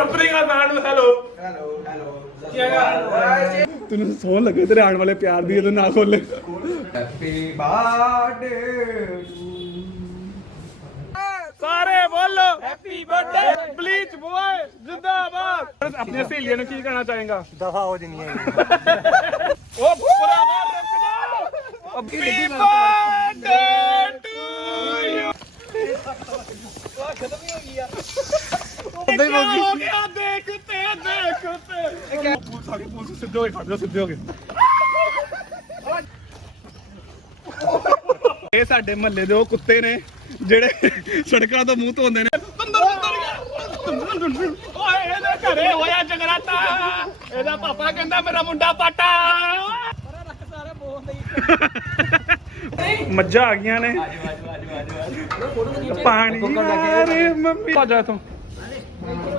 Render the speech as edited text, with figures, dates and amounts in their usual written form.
company ਦਾ ਨਾਮ hello ਕੀ ਹੈਗਾ ਤੈਨੂੰ ਸੋਹਣ ਲੱਗੇ ਤੇਰੇ ਆਉਣ ਵਾਲੇ ਪਿਆਰ ਦੀ ਜਦੋਂ ਨਾ ਖੋਲੇ ਹੈਪੀ ਬਰਥਡੇ ਸਾਰੇ ਬੋਲੋ ਹੈਪੀ ਬਰਥਡੇ ਬਲੀਚ ਬੋਏ ਜਿੰਦਾਬਾਦ ਆਪਣੀ ਸਹੇਲੀਆਂ ਨੂੰ ਕੀ ਕਹਿਣਾ ਚਾਹੇਗਾ ਦਫਾ ਹੋ ਜਣੀ ਹੈ ਉਹ ਭਰਾਵਾ ਰੁਕ ਜਾ ਹੈਪੀ ਬਰਥਡੇ ਟੂ ਯੂ ਖਤਮ ਹੀ ਹੋ ਗਈ ਆ ਹੋ ਗਿਆ ਦੇਖ ਤੇ ਪੁਲਿਸ ਆ ਗਈ ਪੁਲਿਸ ਸਿੱਧੇ ਹੋ ਕੇ ਖੜ ਜਾ ਸਿੱਧੇ ਹੋ ਕੇ ਇਹ ਸਾਡੇ ਮਹੱਲੇ ਦੇ ਉਹ ਕੁੱਤੇ ਨੇ ਜਿਹੜੇ ਸੜਕਾਂ ਤੋਂ ਮੂੰਹ ਧੋਂਦੇ ਨੇ ਓਏ ਇਹਦੇ ਘਰੇ ਹੋਇਆ ਜਗਰਾਤਾ ਇਹਦਾ ਪਾਪਾ ਕਹਿੰਦਾ ਮੇਰਾ ਮੁੰਡਾ ਪਾਟਾ ਮੱਝਾਂ ਆ ਗਈਆਂ ਨੇ ਪਾਣੀ ਯਾਰੇ ਮੰਮੀ ਆ ਜਾ ਤੂੰ